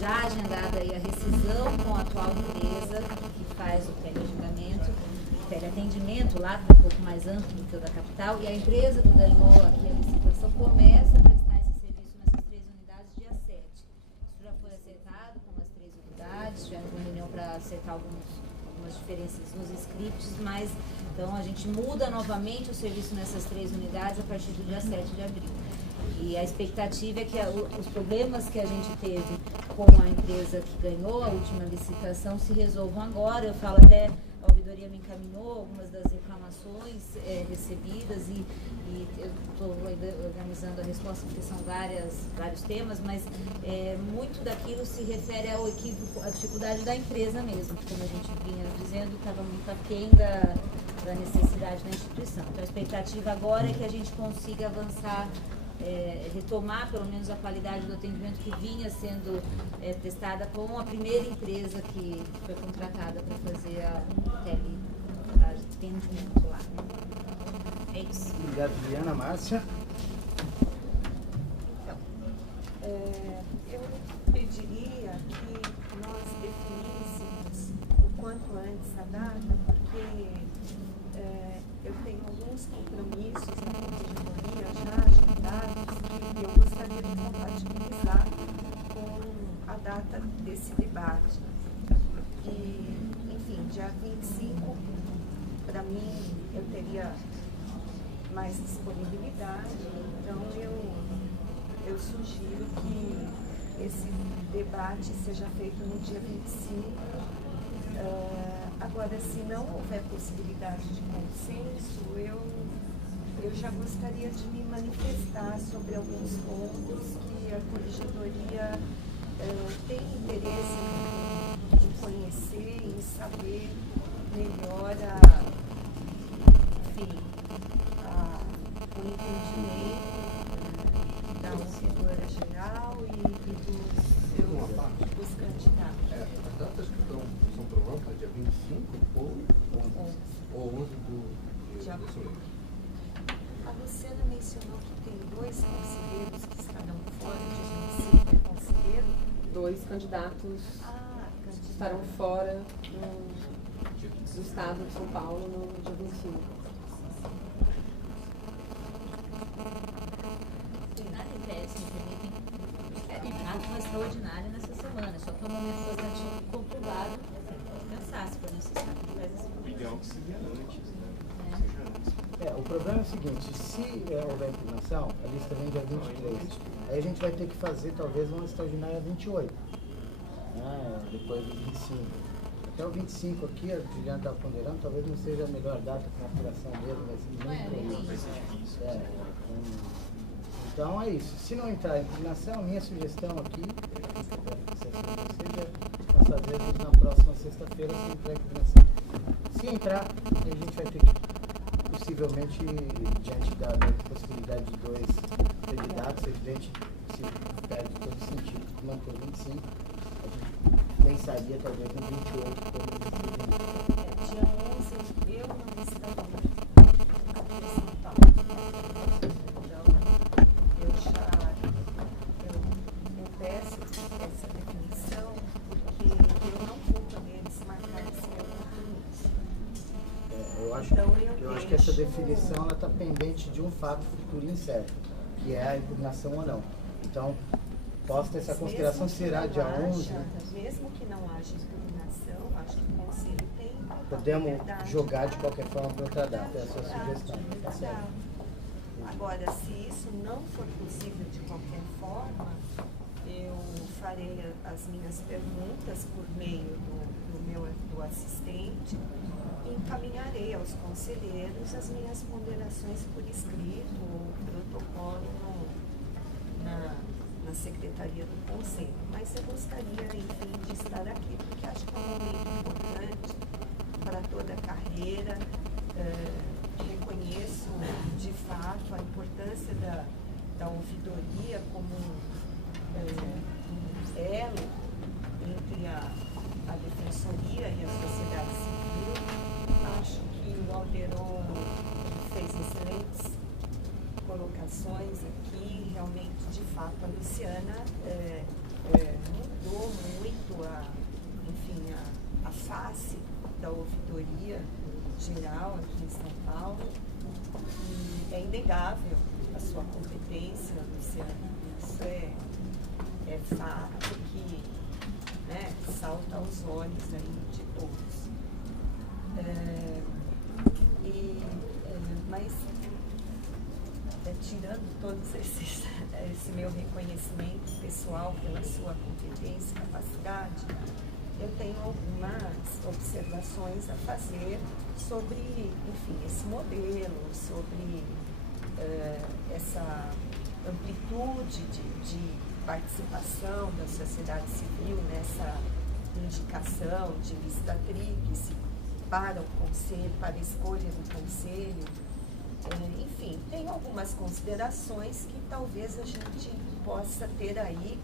já agendada aí a rescisão com a atual empresa que faz o teleatendimento lá, um pouco mais amplo do que o da capital, e a empresa que ganhou aqui a licitação começa a prestar esse serviço nessas 3 unidades dia 7. Isso já foi acertado com as 3 unidades, tivemos uma reunião para acertar algumas diferenças nos scripts, mas então a gente muda novamente o serviço nessas 3 unidades a partir do dia 7 de abril. E a expectativa é que os problemas que a gente teve com a empresa que ganhou a última licitação se resolvam agora. Eu falo até, a ouvidoria me encaminhou algumas das reclamações recebidas e eu estou organizando a resposta porque são vários temas, mas muito daquilo se refere ao equívoco, à dificuldade da empresa mesmo, que, como a gente vinha dizendo, estava muito aquém da necessidade da instituição. Então a expectativa agora é que a gente consiga avançar, retomar pelo menos a qualidade do atendimento que vinha sendo prestada com a primeira empresa que foi contratada para fazer o atendimento lá. É isso. Obrigado, Diana. Márcia? Eu pediria que nós definíssemos o quanto antes a data, porque eu tenho alguns compromissos na regidoria já data desse debate. E, enfim, dia 25, para mim, eu teria mais disponibilidade, então eu sugiro que esse debate seja feito no dia 25. Agora, se não houver possibilidade de consenso, eu já gostaria de me manifestar sobre alguns pontos que a Corregedoria tem interesse em conhecer, em saber melhor o entendimento da ouvidora geral e dos candidatos. As datas que são provocadas, dia 25 ou 11? Ou 11 desse mês. A Luciana mencionou que tem 2 conselheiros que estarão fora, dia 25 é conselheiro. 2 candidatos estarão fora do estado de São Paulo no dia 25. Nada impede, me permitem, ato extraordinário nessa semana, só que é um momento bastante conturbado, pensar se for necessário. O ideal que seria antes, né? Seja antes. O problema é o seguinte, se houver impugnação, a lista vem dia 23. Aí a gente vai ter que fazer talvez uma extraordinária 28, depois do 25. Até o 25 aqui, a Juliana estava ponderando, talvez não seja a melhor data para a apuração mesmo, vai ser muito difícil. Então é isso. Se não entrar em impugnação, a minha sugestão aqui, seja nós fazermos na próxima sexta-feira sem entrar em impugnação. Se entrar, a gente vai ter que, possivelmente, diante da possibilidade de 2 candidatos, evidente, se perde todo sentido, manter 25, a gente pensaria talvez no 28 como Dia 11 eu não estaria aqui em São Paulo. Eu peço essa definição porque eu não vou poder desmarcar esse meu compromisso. Eu acho que essa definição está pendente de um fato futuro incerto, que é a impugnação ou não. Então, posta essa consideração, será dia 11? Mesmo que não haja impugnação, acho que o Conselho tem... Podemos jogar de qualquer forma para outra data, é a sua sugestão. Tá certo? Agora, se isso não for possível de qualquer forma, eu farei as minhas perguntas por meio do assistente e encaminharei aos conselheiros as minhas ponderações por escrito ou protocolo na Secretaria do Conselho. Mas eu gostaria, enfim, de estar aqui, porque acho que é um momento importante para toda a carreira. Reconheço, de fato, a importância da ouvidoria como um elo entre a Defensoria e a sociedade civil. Acho que o Alderon fez excelentes colocações aqui. Realmente, de fato, a Luciana mudou muito a face da ouvidoria geral aqui em São Paulo. E é inegável a sua competência, Luciana. Isso é fato que salta aos olhos aí de todos. Mas tirando todos esse meu reconhecimento pessoal pela sua competência e capacidade, eu tenho algumas observações a fazer sobre, enfim, esse modelo, sobre essa amplitude de participação da sociedade civil nessa indicação de lista tríplice para o conselho, para a escolha do conselho. Enfim, tem algumas considerações que talvez a gente possa ter aí,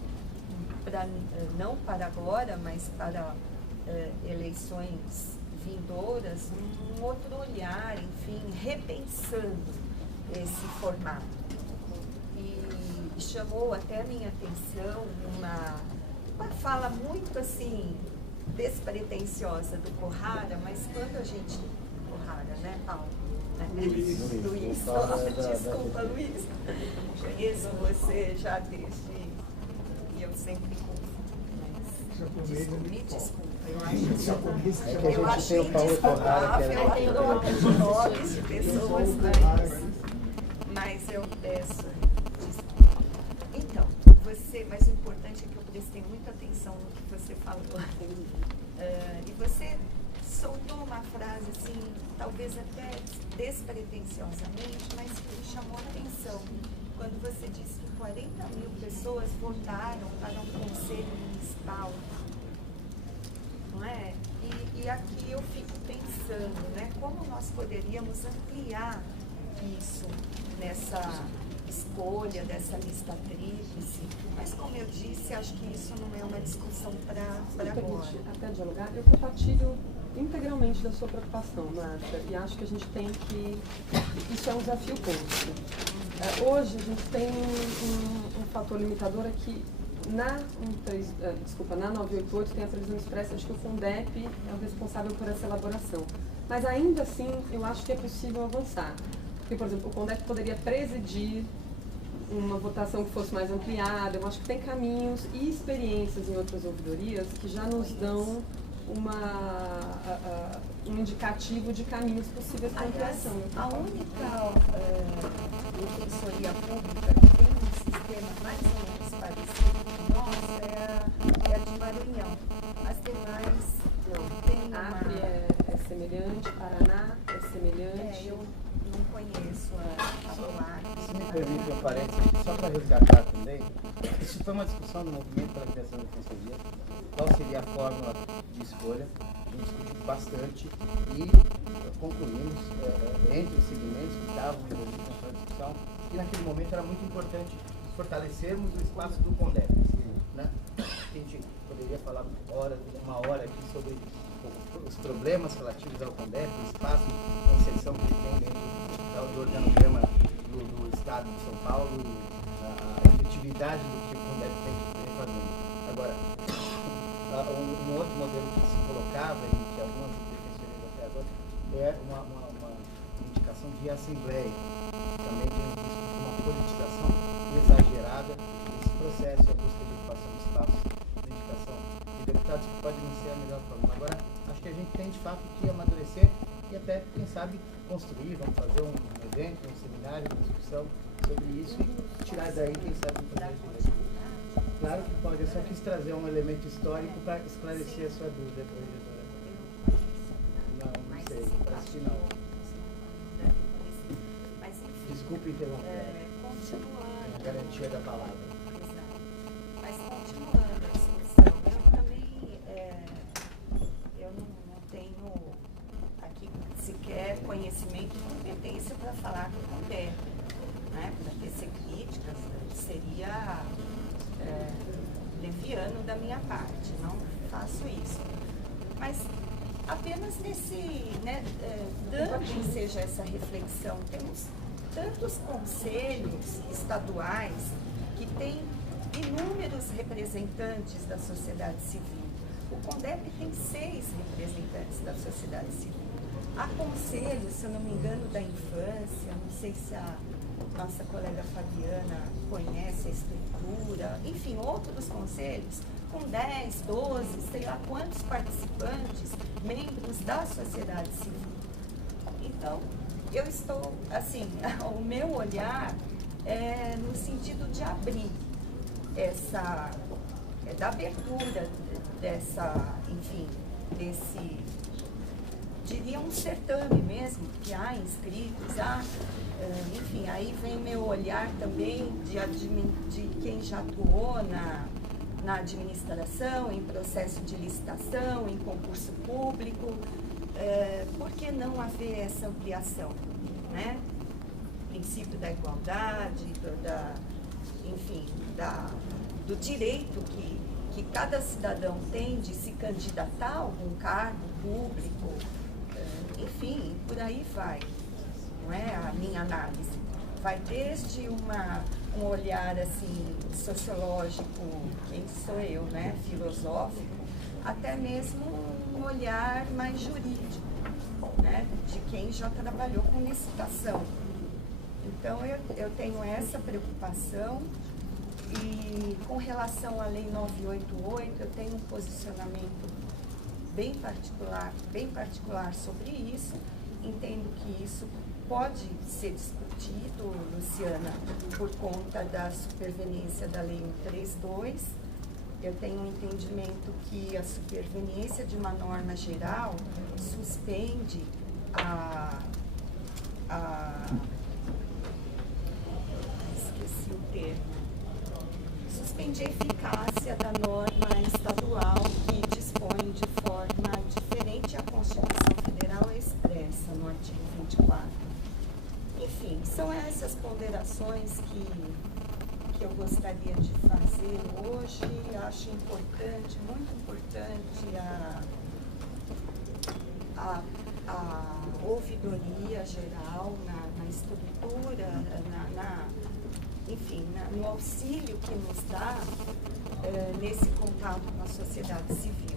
não para agora, mas para eleições vindouras, um outro olhar, enfim, repensando esse formato. E chamou até a minha atenção uma fala muito assim, despretensiosa do Corrara, mas quando a gente... Corrara, né, Paulo? Luiz. Desculpa, Luiz. Conheço você já desde... E eu sempre confundo, mas Me desculpa, eu acho É que a gente tem o Paulo Torrara, que eu tenho nome de nomes de pessoas, mas eu peço desculpa. Então, mas o importante é que eu prestei muita atenção no que você falou. E você soltou uma frase assim, talvez até despretensiosamente, mas que me chamou a atenção. Quando você disse que 40 mil pessoas votaram para um conselho municipal, não é? E aqui eu fico pensando, né, como nós poderíamos ampliar isso nessa escolha dessa lista tríplice, mas como eu disse, acho que isso não é uma discussão para agora. Até dialogar, eu compartilho integralmente da sua preocupação, Márcia, e acho que a gente tem que... Isso é um desafio posto. Hoje a gente tem um fator limitador aqui. Na 988 tem a previsão expressa de que o Fundep é o responsável por essa elaboração. Mas ainda assim, eu acho que é possível avançar. Porque, por exemplo, o Fundep poderia presidir uma votação que fosse mais ampliada. Eu acho que tem caminhos e experiências em outras ouvidorias que já nos dão um indicativo de caminhos possíveis para ampliação. A única defensoria pública que tem um sistema mais ou menos parecido com o nosso é a de Maranhão. As demais não tem Acre é semelhante, Paraná é semelhante. Eu não conheço a Acre. Se me permite um parênteses, só para resgatar também, isso foi uma discussão no movimento pela criação da defensoria, qual seria a fórmula de escolha, a gente discutiu bastante e concluímos entre os segmentos que estavam envolvidos nessa discussão, que naquele momento era muito importante fortalecermos o espaço do Condep. Né? A gente poderia falar uma hora aqui sobre os problemas relativos ao Condep, o espaço de inserção que ele tem dentro do organograma do Estado de São Paulo, a efetividade do que o Condep tem que fazer. Agora, um outro modelo que se colocava e que algumas defensorias até agora é uma indicação de assembleia. Também tem risco de uma politização exagerada desse processo, a busca de ocupação de espaços de indicação de deputados, que pode não ser a melhor forma. Agora, acho que a gente tem de fato que amadurecer e até, quem sabe, construir, vamos fazer um evento, um seminário, uma discussão sobre isso e tirar daí, quem sabe, um projeto. Claro que pode, eu só quis trazer um elemento histórico para esclarecer a sua dúvida, professora. Não sei, parece que não. Desculpe interromper. Continuando. A garantia da palavra. Exato. Mas continuando a discussão, eu também eu não tenho aqui sequer conhecimento e competência para falar do Condep, né? Para tecer críticas seria leviano da minha parte, não faço isso. Mas apenas dando seja essa reflexão, temos tantos conselhos estaduais que têm inúmeros representantes da sociedade civil. O Condep tem 6 representantes da sociedade civil. Há conselhos, se eu não me engano, da infância, não sei se a nossa colega Fabiana conhece a estrutura, enfim, outros conselhos com 10, 12, sei lá quantos participantes, membros da sociedade civil. Então, eu estou, assim, o meu olhar é no sentido de abrir da abertura dessa, enfim, diria um certame mesmo, que há inscritos, enfim, aí vem meu olhar também de quem já atuou na administração, em processo de licitação, em concurso público. Por que não haver essa ampliação, né? Princípio da igualdade, do direito que cada cidadão tem de se candidatar a algum cargo público, enfim, por aí vai, não é a minha análise. Vai desde um olhar assim sociológico, quem sou eu, né, filosófico, até mesmo um olhar mais jurídico, né, de quem já trabalhou com licitação. Então eu tenho essa preocupação E com relação à Lei 988, eu tenho um posicionamento bem particular sobre isso. Entendo que isso pode ser discutido, Luciana, por conta da superveniência da Lei 132. Eu tenho um entendimento que a superveniência de uma norma geral suspende esqueci o termo. Suspende a eficácia da norma estadual que dispõe de forma diferente à Constituição Federal expressa no artigo 24. Enfim, são essas ponderações que eu gostaria de fazer hoje. Acho importante, muito importante, a ouvidoria geral na estrutura, enfim, no auxílio que nos dá nesse contato com a sociedade civil.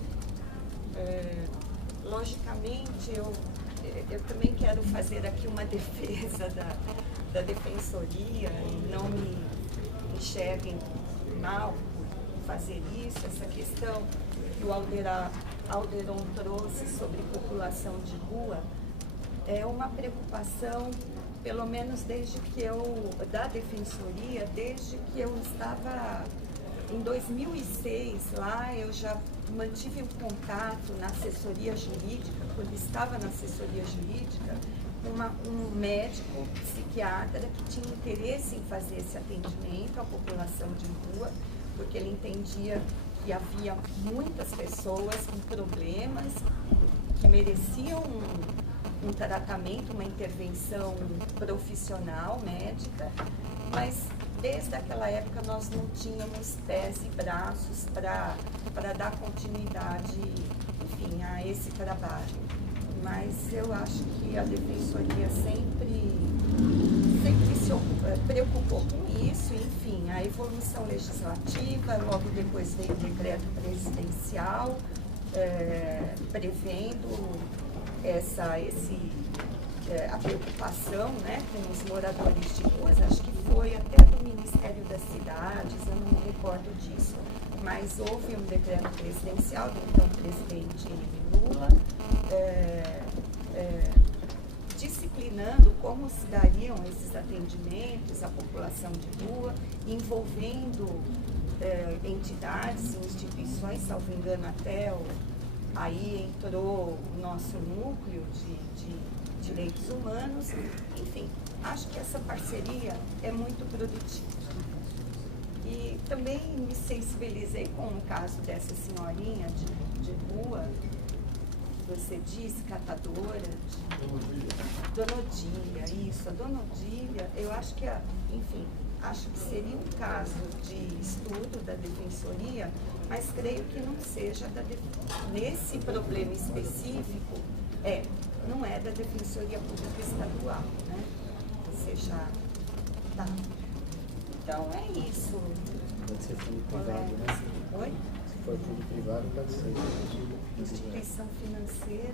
Logicamente, eu também quero fazer aqui uma defesa da defensoria e não me enxerguem mal por fazer isso. Essa questão que o Alderon trouxe sobre população de rua é uma preocupação, pelo menos da defensoria, desde que eu estava em 2006 lá. Eu já mantive um contato na assessoria jurídica, quando estava na assessoria jurídica, um médico psiquiatra que tinha interesse em fazer esse atendimento à população de rua, porque ele entendia que havia muitas pessoas com problemas que mereciam um tratamento, uma intervenção profissional, médica, mas desde aquela época nós não tínhamos pés e braços para dar continuidade, enfim, a esse trabalho. Mas eu acho que a defensoria sempre se preocupou com isso. Enfim, a evolução legislativa, logo depois veio o decreto presidencial, prevendo a preocupação, né, com os moradores de ruas. Acho que foi até do Ministério das Cidades, eu não me recordo disso, mas houve um decreto presidencial do então presidente Lula, disciplinando como se dariam esses atendimentos à população de rua, envolvendo entidades e instituições, salvo engano, até aí entrou o nosso núcleo de direitos humanos. Enfim, acho que essa parceria é muito produtiva. E também me sensibilizei com o caso dessa senhorinha de rua, que você disse, catadora de Dona Odília, isso, a Dona Odília. Eu acho que, enfim, acho que seria um caso de estudo da defensoria, mas creio que não seja nesse problema específico, não é da Defensoria Pública Estadual, né? Você já tá. Então é isso. Pode ser fundo privado, né? Oi? Se for fundo privado, pode ser. Instituição financeira.